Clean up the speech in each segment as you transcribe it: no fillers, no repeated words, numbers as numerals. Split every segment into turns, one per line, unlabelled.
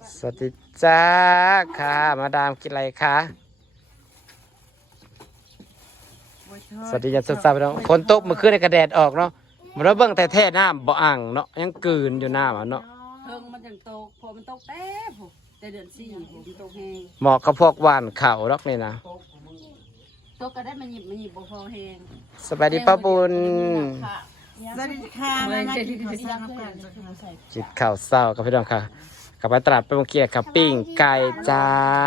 สวัสดีจ้าค่ะมาดามกินอะไรคะสวัสดีจ้าสาวๆน้องฝนตกเมื่อคืนในกระแดดออกเนาะมันเบิ่งแต่แท้น้ำบ่อ่างเนาะยังกืนอยู่น้ำอ่ะเนาะ
เพิ่งมันจังโตพอมันโตแป๊บแต่เดือน4ผมโตแห้ง
เหมาะกับพวกหวานเข่าดอกนี่นะ
โตก็ได้มันหยิบบ่พอแห้ง
สบายดีป้าบุญ
สวัสดีค่ะมากินข้าวเช้ากัน
จิตข่าวเศร้ากับพี่น้องค่ะกลับไปตลาดไปเมื่อกี้กับปิ้งไก่จ้า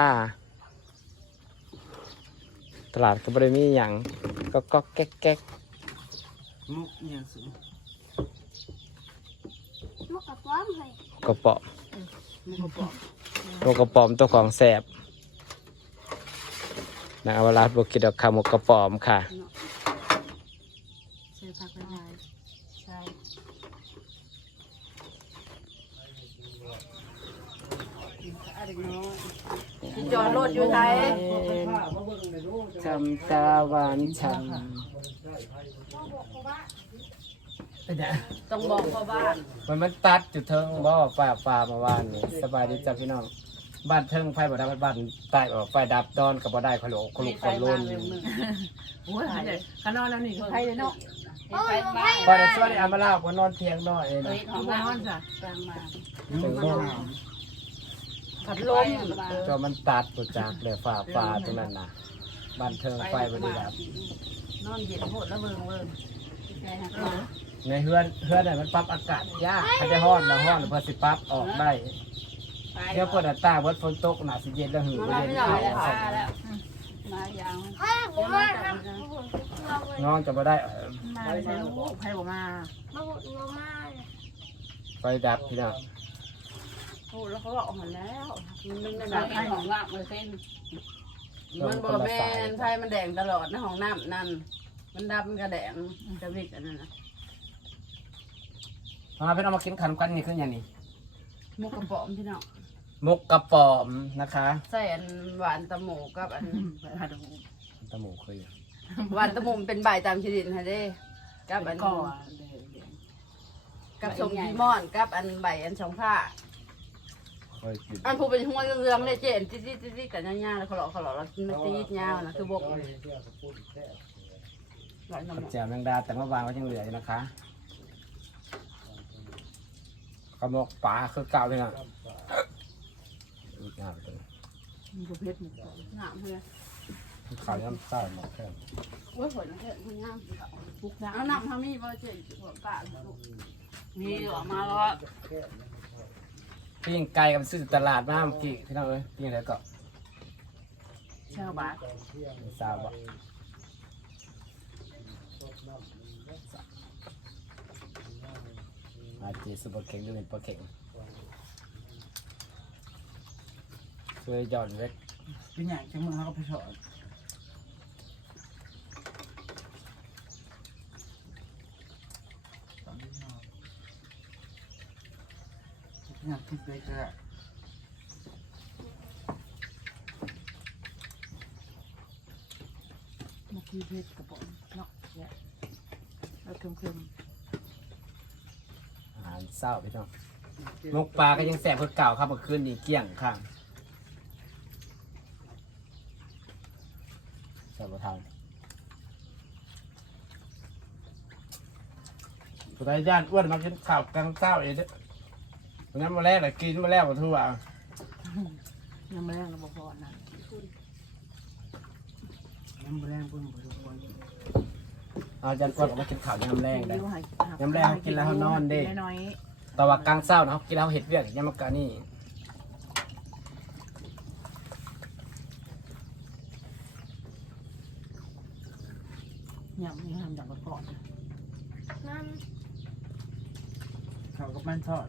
ตลาดก็บริมีอย่างก็แก๊ก
มุกเนี่ยสูง
มุกกระป๋อมกระป๋อมมุกกระป๋อมตัวของแสบนางอวราชบุกิดอกขามุกกระป๋อมค่ะ
ใส่ผักหลายใช่จอดรถอยู่ไหน
จำตาหวานฉัน
ต้องบอกพ่อบ้าน
มันตัดจุดเทิงบ่ฝ่ามาว่านนี่สบายดีจ้ะพี่น้องบ้านเทิงไฟบ่ได้บ้านใต้ไฟดับตอนกับบ่ได้ขลุกคนล้น
โอ้ยขนอนแล้วนี่ไฟเลยเนาะ
พอได้ช่วยอามาเล่าก็นอนเทียงนอนเอง
ของนอนจ้ะกลางมา
ถึงนอน
ผัดลม
จอมันตัดปุจากเลยฝ่าตรงนั้นนะบ้านเทิงไฟบ่ได้ดับ
นอนเย็นโหดแล้วเบิ่ง
ในเฮือนน่ะมันปรับอากาศยากถ้าได้ฮ้อนแล้วฮ้อนเพื่อสิปรับออกได้เดี๋ยวเปิดตาเบิดฝนตกน่ะสิเย็นแล้วหือบ่เย็น
มายาวน
อนจะบ่ได้
มาใช้ลูกไผบ่มา
ไฟดับพี่น้อง
โอ้แล้วเขาบอกออกมาแล้วมันเป็นแบบของว่างเลยเส้นมันบ่แม่นไผมันแดงตลอดในห้องน้ำนั่นมันดำกระแดงกระวิกอันนั้นนะ
มาเป็นเอามากินขนมกันนี่คืออย่างนี้
มุกกระป๋อมพี่น้อง
มุกกระป๋อมนะคะ
ใส่อันหวานตะหมูกับอัน
ตะหมูคือ
หวานตะหมูเป็นใบตามชนิดฮะเด้กับอันกับสมพีมอนกับอันใบอันสองผ้าอันผู้เป็นหัวเรื่องๆเลยเจนจิ๊ดกันย่าๆแล้วเขาหลอกแล้วมันจี๊ดยาวนะคือบก
แจ่วแมงดาแต่ว่าวางไว้ยังเหลืออยู่นะคะกระบอกปลาคือเก่าเลยนะงามเลย
มีประเภทหมูงามเลย
ขาวน้ำใต้หมดแค่
โอ้ยผลแค่มันงามปุกเอาหนักทำมีบ่เจ๊หัวปลามีออกมาแล้ว
พี่ยังไกลกับซื้อตลาดมาเมื่อกี้พี่น้องเอ้ยพี่ยังไงก็
20 บาท
20 บาทอาจีสุปเปอร์เข่งด้วยเป็นปลาเข่งเคยหย่อนเล็ก
เป็นอย่างจังมึงเขาก็ไปสอนอยากคิดไปก็
มาคีเพชรกระป๋องเนาะแล้วเค็ม
อาหารเศร้าพี่น้องมุกปลาก็ยังแสบคนเก่าครับเมื่อคืนนี้เกี่ยงข้างแสบประทานสุดท้ายย่านอ้วนมากินข้าวกลางเศร้าเองวันนั้นมาแรกเลยกินมาแล้วมาทั่ว
ยังไม่แรงเราบอกพอนะ
น้ำแรงเพิ่งไปทุกคน
เอาจันอ้วนออกมากินข้าวยำแรงได้ยำแรงกินแล้วเขานอนได้แต่ว่ากลางเศร้านะเขากินแล้วเห็ดเวียกยำมะกานี่
ยำนี่ทำจากมะกอก
เขาก็มันทอด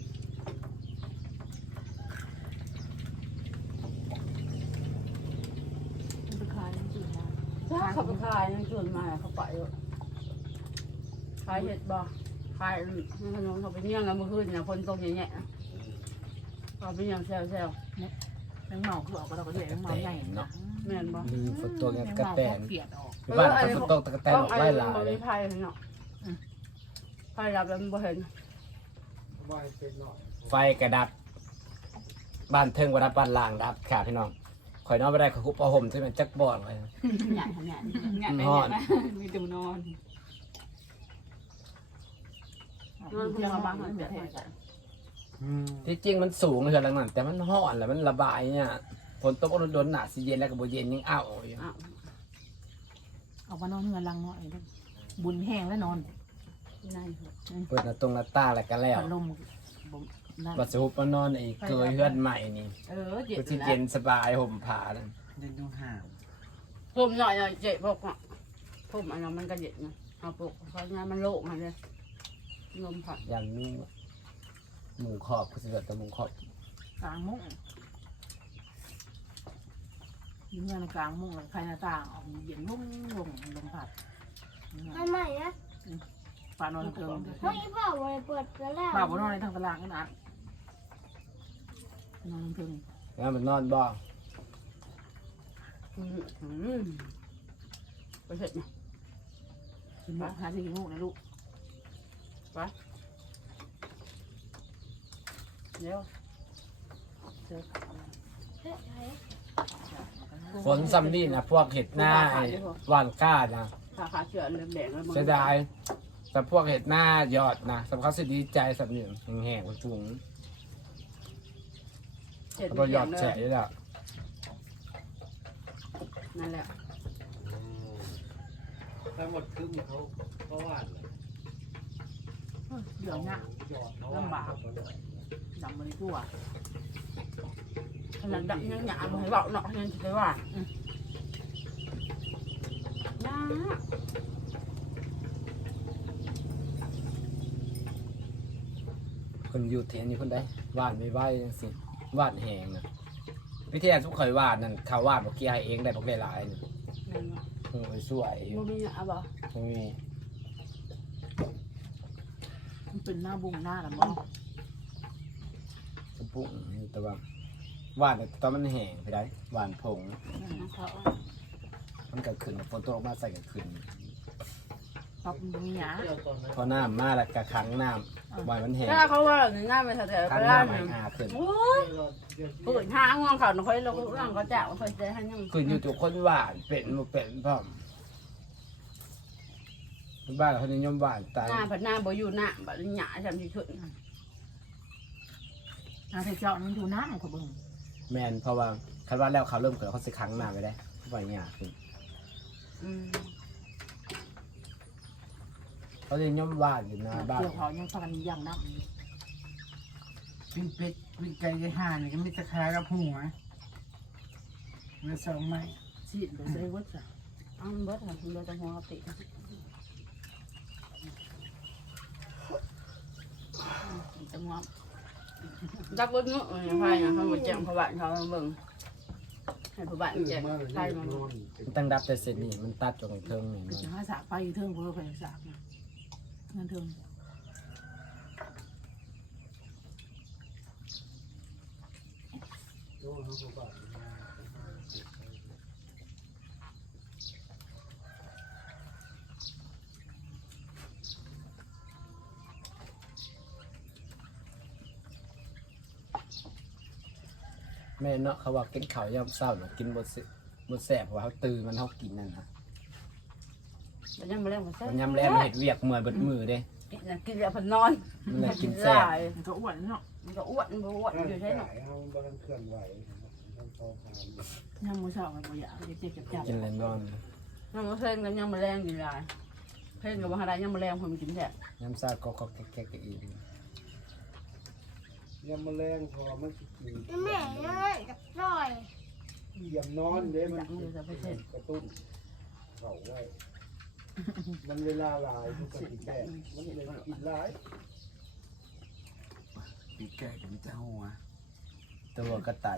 ไปขายยังจุดมาเขาไปขายยังจุดมาเขาไปขายเห็ดบ่ขายขนมเขาไปเลี้ยงกันเมื่อคืนเนี่ยคนตกใหญ่ๆเขาไปเลี้ยงแซว
เนี่ยแมงเมาคือออกก็เราก็เรียกแมงเมาใหญ่เนาะ
แม่นบ่
มีฝนตกกระแตนบ้านฝนตกกระแตนไล่ลาย
เลยไผ่เนาะไผ่รับแล้วมันบ่เห็น
ไฟกระดับบ้านเทิงวัดบ้านล่างดับขาพี่น้องข่อยนอนไม่ได้ข่อยคุบผ้าห่มที่มันจักบอดเลย
หยาดหยาด
งานไป
นอน
เนี่ยมีแต่นอน
นอนขึ้นมาบ้างมันเดือดกัน
ที่จริงมันสูงเลยหลังนั้นแต่มันห่อนแล้วมันระบายเนี่ยฝนตกโดนหนาสิเย็นแล้วก็บ่เย็นยังอ้าวอยู่
อ้าว
เอามานอนเงินลังเนาะไอ้เด้อบุญแห้งแล้วนอน
นั่น
เปิดหน้าตรงหน้าต่างแล้วก็แล้ว
พัดลมบ่นั่น
บัดสหุบมานอนไอ้เกยเฮือนใหม่นี่
เจ็บ
ก็สิเย็นสบายห่มผ้านั่น
เดินดูห่าง
ผมหน่อยเจ็บพวกอ่ะผมอันนั้นมันก็เย็นนะเอาปกเพราะงานมันโล่งมาเลยลมผัด
อย่างนี้หมูขอบก็สิเกิดแต่หมูขอบ
กลางมุ้งเงินกลางมุ้งใครหน้าต่างออกเย็นลุ่มลมพัด
อันใหม่นะ
ปานอนเกิน
เฮ้ยเปล่าเปิดแล้ว
ป้าบ่นอนในทางตารางกันนะนอนเพิ่ง
แล้วมันนอนบ่
ไปเสร็จนะ
กินมุ้งหาที่กินมุ้งนะลูก
เดี๋ยว
ฝนซ้ำนี่นะพวกเห็ดหน้าไอ้หวานก้านะ
ขาเชือกแดงแล้วมึง
เสียดายแต่พวกเห็ดหน้ายอดนะสำคัญสิดีใจสำเนียงแห้งๆสูง
เจ็ด
แล้วก็ยอดแฉะนี่แหละ
นั่นแหละ
ทั้งหมดครึ่งเขาก็หวานเลย
เดี๋ยวนะลำบากดำมาในตัว
ขนาดดังยังหยาบให้บอกเนาะยังจะว่าน้า
คนอยู่เทียนนี่คนได้หวานไม่ไหวจังสิหวานแห้งนะวิทยาทุกข่อยหวานนั่นเขาหวานบอกกี้ให้เองได้บอกได้หลายนี่โอ้ยสวยอยู่
บ่มีอ่ะบ่
ตรงนี้
มันเป็นหน้าบุ้งหน้าละมั้ง
สะปุ้งนี่แต่ว่าหวานแต่ตอนมันแห้งไปได้หวานผง
เขา
มันก็ขึ้นฝนตกมาใส่ก็ขึ้น
ตอบมันมีหยา
พอน้ำมาแล้วก็ขังน้ำวานมันแห้ง
ถ้าเขาว่าในหน้าไม่แถว
ขั
ไป
ง
ร้าน
น้ำ
นึ
ให้
ง
อาขึ้น
โอ้ยปืนห้างงเขาค่อยเราก็ร่างเขาแจ๋วค่อยใจให้ยัง
ขึ้นอยู่ตัวคนหวานเป็นบ่เป็นพร้อมบ้านเขานิยมหวานตาย
หน้าผัดหน้าบ่อยู่หน้าบัดหยาจำที่ขึ้น
หน้าใส่เจาะมันอยู่หน้าของเขาเบิ่ง
แมนเพราะว่าคันว่าแล้วเขาเริ่มเกิดเขาสิขังน้ำไปได้ไหวเงี้ยขึ้นเขาจะนิยมหวานอยู่นะบ้าน
เกี่ยวเขายังพากันย่างน้ำ
ปิ้งเป็ดปิ้งไก่ไก่ห่านนี่ก็ไม่จะคล้ายกับหัวเมื่อสองไม้
ซีดไปใส่วัดจ้ะ
อ้าวเบิดค่ะเบิดจะหัวติจะงอจักเบิดเนาะไฟนะเขาบ่แจ้งพระบาทเขาเบิ่งให้พระบาทแจ้งไฟมัน
มันตั้งดับแต่เสร็จนี่มันตัดจนเทิงนี่
จะหาสากไปเทิงเพื่อไปสากเงินเทิง
แม่เนาะเขาว่ากินข้าวยามเช้าเนาะกินบดแสบเพราะว่าเขาตื่นมันเขากินนั่นนะ
มันยังไม่เล่นมัน
มันยำแรงมันเห็ดเวียกเมื่อยเบิดมือเด้
กินแล้วพันนอน
มันเลยกินแซ่บ
มันก็อ้วนเนาะ
มันก็อ้วนบ่อ้วนอยู่ใช่เนาะ
เขาบ้านเคลื่อนไหวเขาโตขนาดนี้
ยังมือเช้ามันบ่อยากเจ็บจับ
กินเลยนอน
ยังมาเพ่งกันยังมาแรงอยู่เลยเพ่งกับว่าอะไรยังมาแรงผมกินแท้
ยำซ่าก็แก๊กๆอีก
ยำแมลงพอมันสิกิน
แม่ยังไงกับซอย
ยำนอนเด้มัน
จังอยู่แต่ไม่ใช่
กระตุ้นเขาไว้ มันเวลาหลายมันก็กินแก่มันเลยกินหลายปีแก่กับมิจะหัว
ตัวกระต่าย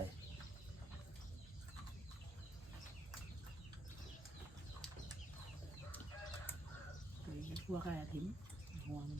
พวกอะไรทิ้งหัวมัน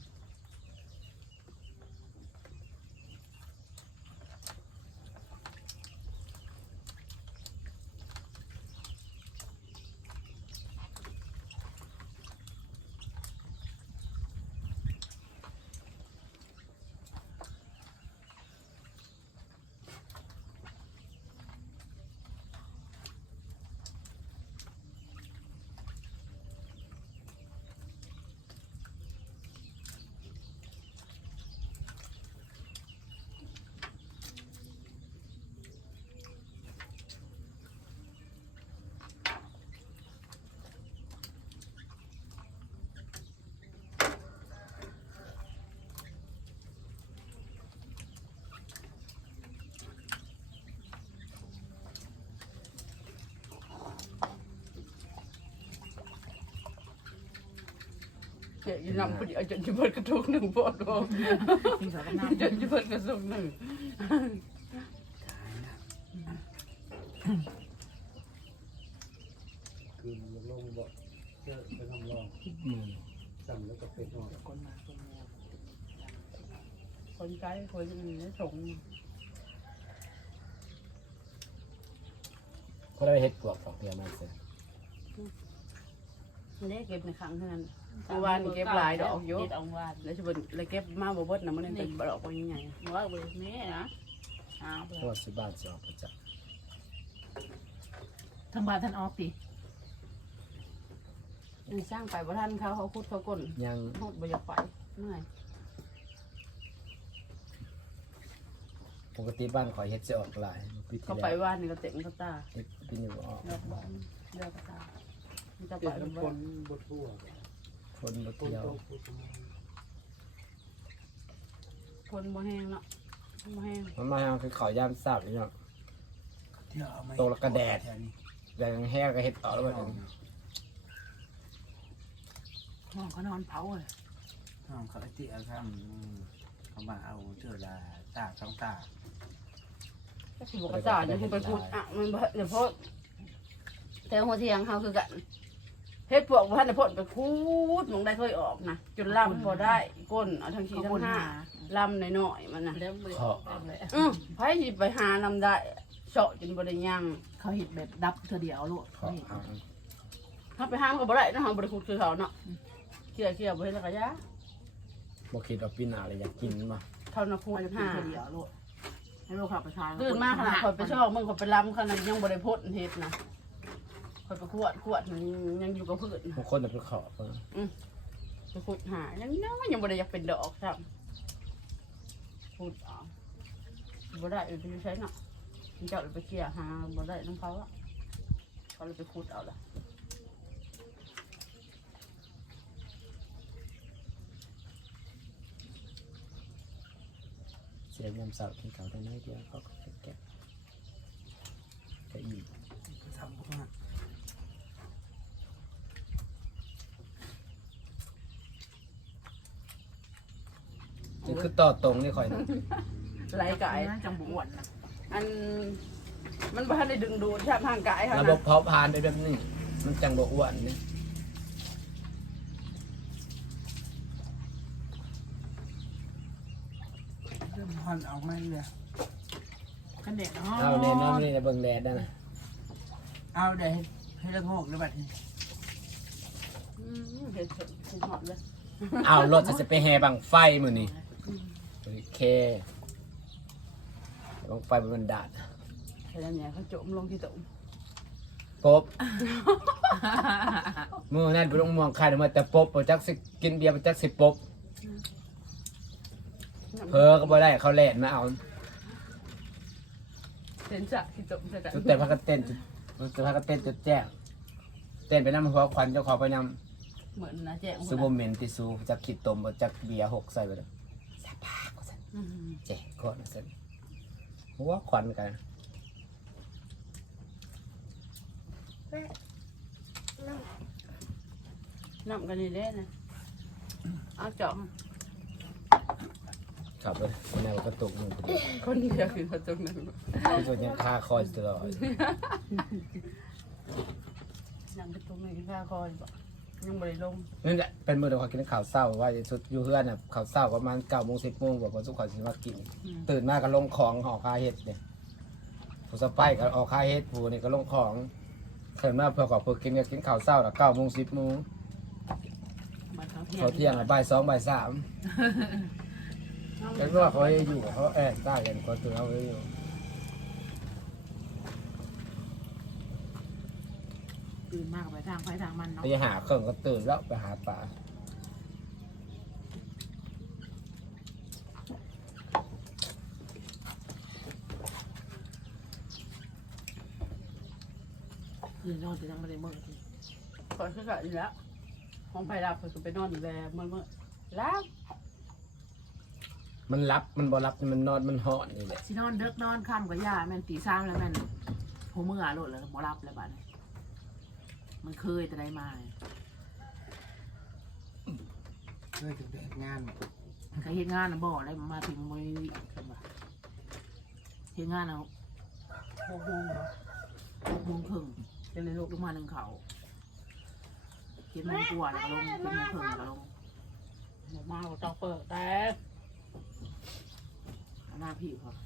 เจ๊นำพอดีเอาจนจะเพิ่นกระทุกหนึ่งปอดบ่
กินข้าวกับ
จ
น้ำ
นจะเพิ่นกระทุกหนึ่ง
คืนลงบ่เจอไปทำรอง
อืม
สั่งแล้วก็เป็นหน่อย
คนมาคนแมว
คนไกลคนนี้ส่ง
ก็ได้เฮ็ดปลวกดอกเดียวมันเสีย
อันนี้เก็บในครั้งเท่านั้นเมื่อวานนี่เก็บหลายดอกอยู่
เก็บเอาวาน
แล้วจะเป็นเลยเก็บมาบ่เบิดนะมันเป็นดอกบ่ใหญ่
ว่าเว้ยนี่นะอ้าว
เพราะว่าสิบ้านสิออกประจักษ์
ทั้งบ้านท่านออกติ
นี่สร้างไปบ่ทันเขาขุดเขาก้น
ยัง
โหดบ่อยากไปเมื่อย
ปกติบ้านข่อยเฮ็ดสิออกหลายปีที่
เขาไป
แล้ว
ว่านนี่ก็เต็มเขาตา
เฮ็ดปีนี้บ่ออก
ดอกบานเลือกตามันจะไป
เป็น
แล้ว
ค
บ่
นบดทั่ว
คนบ่
คน
เที่ยว
โตผู้สม
คนบ่แห้งเนาะบ่แห้ง
มันมาคือเขายามทราบนี่เนาะ
เที่ยวเอามา
โตแล้วก็แดด
ถวนี้
แต่ยังแห้งก็เฮ็ดต่อแล้วบัดนี้
ห้องเขานอนเผาเลย
น้องเขาไอ้ที่เอาทำเขามาเอาเจอละตาสองตา
ก็สิบ่กระจาอย่าคุณไปขุดอ่ะมันบ่เดี๋ยวเพราะแต่หัวเทียงเฮาคือกันเฮ็ดพวกบ่ทันได้พ่นไปคูดหมองได้เคยออกนะจนลำบ่ได้ก้นเอาทั้งทีทั้งห้าลำน้อยๆมันน่ะ
แล้วมือเลย
ไผสิไปหาลำได้เฉาะจนบ่ได้ยัง
เขาเห็ดแบบดับเธอเดียวลูก
ขอเอา
ถ้าไปหามันก็บ่ได้นะเฮาบ่ได้ขุดคือเขาเนาะเกี่ยวๆบ่เฮ็ดแล้วก็ยา
บ่คิดว่าปีหน้าเลยอยากกินบ่
เท่านั้นคู
มัน
ณ
จะเป็นเธอเดียวลูกให้ลูกขับไปทาน
ตื่นมาขนาดข่อยไปชอบมึงข่อยไปลำขนาดยังบ่ได้พ่นเฮ็ดนะข่อยไปขวดมันยังอยู่กับพืช
บางคนน่ะไปขอเพิ่น
ไปขุดหายังน้อยยังบ่ได้อยากเป็นดอกซ้ำขุดเออกบ่ได้ไปใช้เนาะเจ้าไปเกี่ยหาบ่ได้น้ำเขาอะเขาเลยไปขุดเอาละ
เสียยามเช้ากินข้าวได้น้อยเดียวเขาก็แกะก็อิ่ม
ทำพวกนั้น
นี่คือต่อตรงนี่ข่อยนะ
ไหลกาย
จังบวนนะ
อันมันบ่ทันได้ดึงดูดใช่ทางกายเขา
ระบบ
นะ
เผาผลาญเป็นแบบนี้มันจังบ่อ้วนนี่
เริ่มฮอนออกมาเลย
กันเด็ก
เอาแน่นอนนี่นะเบิ่งแดดนั่นน่ะ
เอาเดี๋ยวให้ละโงกแล้วบัดนี้
เห็ดสุดหอดเลย
เอารถจะไปแห่บังไฟมื้อนี้โอเคบังไฟมันดาด
แค่นั้นเนี่ยเขาโจมลงที่ตุ่ม
ปบมื้อนั้นบ่ต้องม่วงใครมาแต่ปบบ่จักสิกินเบียร์บ่จักสิปบเพอก็บ่ได้เขาแล่นมาเอา
เห็นจะที่ตุ่มจะ
จุดแต่พากันเต้นจุดแต่พากันเต้นจุดแจ้งเต้นไปนำหัวควันเจ้าของไปนำ
เหมือนนะแจ้ง
ซูโบเมนติซูจักขีดตมบ่จักเบียร์6ใส่ไปเลยสปากว่าซั่นแจ้งก่อนว่าซั่นหัวควันกัน
น้ำกันนี่เด้นะเอาเจาะ
ครับเลยคนไหนว่ากระตุกมือ
คนเดียวคือเขาตรงนั้น
ที่สุดยังคาคอยตลอด
นั่งไปตรงนี้ข้าคอยบอกยังบริลง
นี่แหละเป็นมื้อเดียวเขากินข้าวเช้าว่าสุดอยู่เฮือนน่ะข้าวเช้าประมาณ9:00 น 10:00 นบ่สุขเขาสิมากิน ตื่นมาก็ลงของห่อคาเฮ็ดเนี่ยผู้สะใภ้ก็ออกคาเฮ็ดผู้นี่ก็ลงของเพิ่นมาเพื่อขอเพื่อกินก็กินข้าวเช้าน่ะ9:00 น 10:00 น
มันเขา
เขาเที่ยงน่ะบ่าย2บ่าย3แล้วก็เขาให้อยู่เขาแอบได้กันคนตื่นเขาให้อยู่
ตื่นมากไปทางไฟทางมันเนาะ
ไปหาเครื่องก็ตื่นแล้วไปหาปลา
ตื่นนอนแต่ยังไม่ได้เมื่อ
คอยขึ้นอีกแล้วห้องไผ่รับเขาไปนอนอยู่แลเมื่อรับ
มันรับมันบ่รับมันนอนมันเหาะนี่แหละ
สินอนเด็กนอนค่ำกับยาแม่นตี3แล้วแม่นหัวมือโหลดเลยบ่รับแล้วบัดนี้มันเคยแต่ได้มา
ยถึงแดดงาน
ใครเฮ็ดงานน่ะบ่อะไรมาถึงมื้อเฮ็ดงานเอา6 โมงเหรอ6 โมงครึ่งเป็นเลยลูกลงมา1เขา7 โมงกว่าแล้วก็ลง7 โมงครึ่งแล้วก็ลง
มาก็ต้องเปิดแต่
หน้าพี่เขา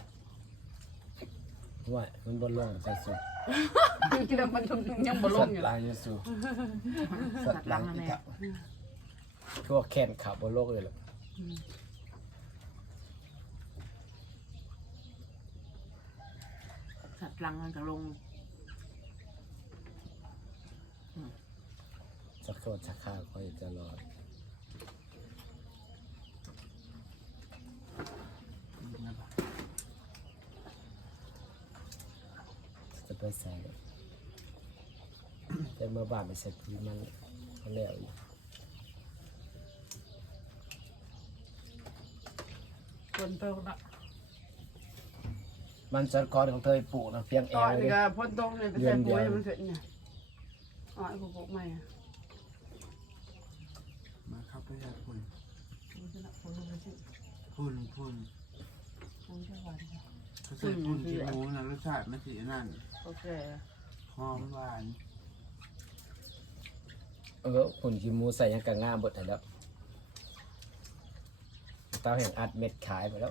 ว่ามันบ่ลงใส่สุด
กินแล้วมันยังบ่ล
สั
ง
ต
อยู่
ว์ลายอยู่สูสัตว์ลายอีกอะทั่วแขนขาบ่ลงเลยหรอ
สัตว์รังมันก็ลง
สักโคตรสักข้าวคอยจะรอดจะไปใส่แต่เมื่อบ้านไปเสร็จที่มันแล้วอยู่
คนเติมละ
มันสันคอนของเธอปลูกนะเพียงแอ
ต่อ
ร์
ย
เลย
ก็พ่นตรงเลยไปใส่ปุ๋ยมันเสร็จเนี่ยอ๋อไอ้พวกใหม่
มาเข้าไปหาคุณ
พุ่นพุ่น
เขาใส่คุณที่หมูนะรสชาติมันสีนั่น
โอเค
หอมหวาน
คุณกิมมูใส่ยังกะง่ามบดแล้วเต้าแห่งอัดเม็ดขายไปแล้ว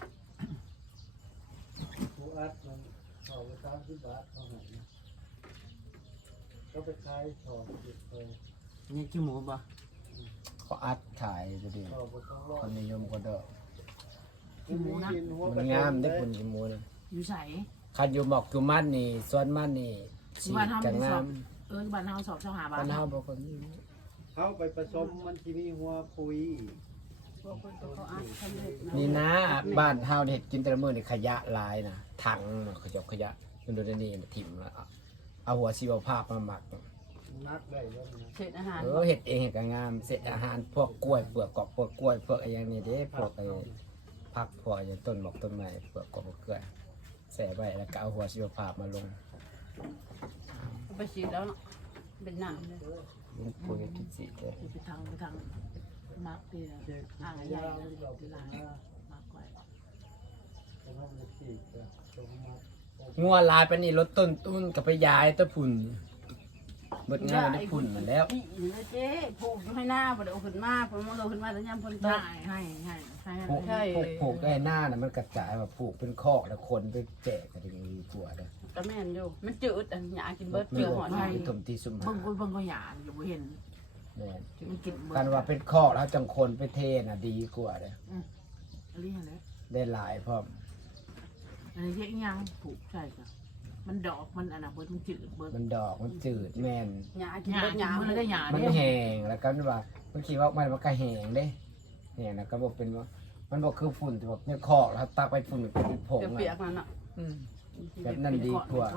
ผู้อัดมันเขาไป30 บาทเท่านั้นนะก็ไปขายถอดติดไป
นี่ขี้หมูปะ
เขาอัดขายจะดี
เอาไปต้องรอ
ค
ด
นนิยมก็เด้อ
ขี้หมูนะ
มันงามได้คุณกิมมูนะ
อยู่ใส
คันอยู่หมอกอยู่มันนี่ส่วนมันนี่
อยู่บ้านเฮา
กั
ไม่ได้ส
งา
อบ
ม
บ้านเฮาสอบ5 บา
ปั
ท
ญหาบอกคนนี้
เขาไปผสมมันที่มีหัวปุ๋ย
พวกคนเขาอัดทำเห็ด
นี่นะบ้านเฮาเห็ดกินแต่ละมื้อนี่ขยะหลายนะถังขยะขยะมันดูได้นี่มาถิ่มแล้วเอาหัวชีวภาพมาหมัก
นักได้แล้วนะ
เศษอาหาร
เห็ดเองเห็ดก็งามเสร็จอาหารพวกกล้วยเปลือกกอกพวกกล้วยพวกอะไรอย่างนี้เด้พวกไอ้ผักพวกอย่างต้นหมอกต้นไม้เปลือกกอกเกลือใส่ไว้แล้วก็เอาหัวชีวภาพมาลง
ไปฉีดแล้วเป็นหนังเลย
ลงปุ๋ยกินสิเด้อ
ไปทางมักเตีย
เจ็บ
อ่าง
ให
ให
ญ่
ญ่
เราไป
ลาย
หา
มักไว้
จะทำเป็นขีดจะตรงมา
งัวลายไปนี่ลดต้นทุนกับไปย้ายตะพุ่นเบิดงานได้พุ่นมาแล้ว
นี่นะเจ๊ผูกให้หน้าพอเดี๋ยวขึ้นมาพอมันเราขึ้นมาแล้วยำพ่นต
ได้
ก
ให้
ผูกได้หน้าน่ะมันกระจายมาผูกเป็นคอกแล้วคนไปแจกกันดีกว่าเด้อ
ก็แม่นอยู่มันจืดอ่ะหยากินเบิร์ด
ไม่
เจือ
รู้
หอน
ว่าเป็นถมตีสุ่มหา
เบิ่งก็หยาอยู่บ่เห็น
แม่น
มันกินเบิ่
กันว่าเป็นคอกแล้วจังคนไปเทน่ะดีกว่าเด้อ
อันนี้อะไร
ได้หลายพร้อม
อันนี้เฮ็ดยังผูกใช่จ้ะมันดอกมันอันน่ะเบิดมันจืดเบิด
มันดอกมันจืดแม่น
หยากิน
หยา
เบิร์ดหยา
มันเลยได้หยา
มัน
เด้
แห้งแล้วก็ว่ามันคิดว่ามันก็แห้งเด้แห้งนะก็บอกเป็นว่ามันบอกคือฝุ่นแต่ว่าเนี่ยคอกแล้วตักไปฝุ่นเป็นผง
เปียกๆนั่นอ่ะ
แบบนั้นดีกว่า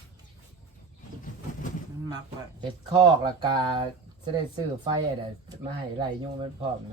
มันหมักแบบ
เห็ดคอกและกาจะได้ซื้อไฟอะไรมาให้ไล่ยุ่งมันพร้อมนะ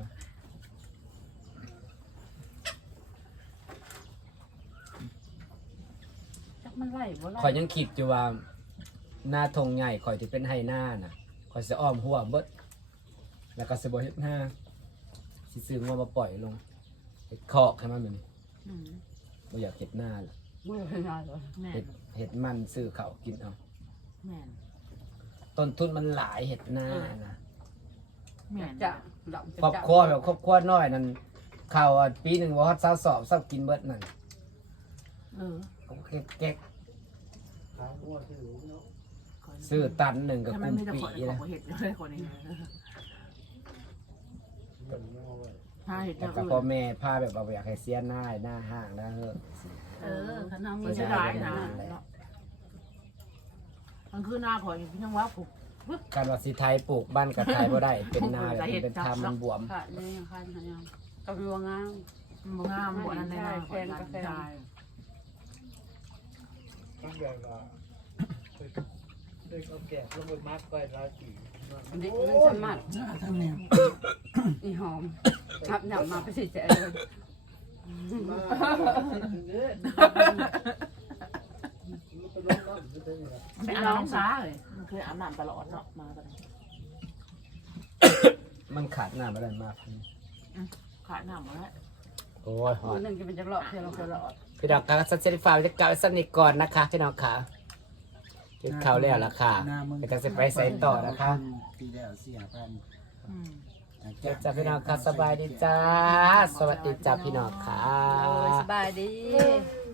จักมันไล่บ่ไล่
ข่อยยังคิดอยู่ว่าหน้าทงใหญ่ข่อยที่เป็นไฮหน้าน่ะข่อยจะอ้อมหัวเบิดแล้วก็สิบ่เฮ็ดหน้าสิซื้องัวมาปล่อยลงเห็ดคอกให้มันมันบ่อยากเห็ดหน้าล่ะ
บ่เป็นไรหรอก
แม่
เห็ดมันซื้อเขาวกินเอา
แม่น
ต้นทุนมันหลายเห็ดหน้านะ
แม่น
จะดำ
ครอบครัวแบบครอบครัวน้อยนั่นข้าวอะปีหนึงบ่ฮอด20สอบซับกินเบิดนั่น เขาเก๊ก
ขายหัวที่หลูเนาะ
ซื้อตันหนึ่งกับ
ถ้ามั
กุ
น
ม
มีแต่
ปี
ข่อย
นะ
เห็ดเลยคนนี้
เงินเอาไว้
ถ้าเห็ด
แต่
จะ
กับพ่อแม่พาแบบเอาไปอยากให้เสียหน้าหน้าห้างหน้าเฮ้อ
ขนมมี
มัน
จะ
จะ
ได้
ได้
นะ
นะมันคือหน้าข่อยพี่น้องว่าผูก
การว่าสิไทยปลูกบ้านกับไทยบ่ได้ เป็นนาแบบนี้เป็นทำมันบวม
ค่ะนี่ยังคันยังกำลังงาม
มันงามบ่นั้นได้แฟนกาแฟ
ต้องแบบว่าเด็กเอาแกะลงไปมัดไว้ราสี
เด็กมันสามารถ
ทั้งนี้
อีหอมขับหนักมาไปสิแจเลย
มาเนื้อมันไปลงน้ำจะได้ไง
เป็นอาบน้ำซ้าเลยมันคืออาบน้ำตลอดเนาะมาตอนนี้
มันขาดน้ำอะไรมาก
ขาหนำแล้ว
โอ้ยหอ
มื้
ด
อหนึงจะเป็นจักรอบเที่ยวเราคนละออด
พี่น้องคะสันเซริฟ้าจะกล่าวสนิทก่อนนะคะพี่น้องค่ะกินข้าวแล้วล่ะค่ะไปจังสิไปใส่ต่อนะคะ
ปีแล้ว4,000
อืม
เดี๋ยวจ้าพี่น้องค่ะสบายดีจ้า สวัสดีจ้าพี่น้องค่ะ
โอ้ยสบายดี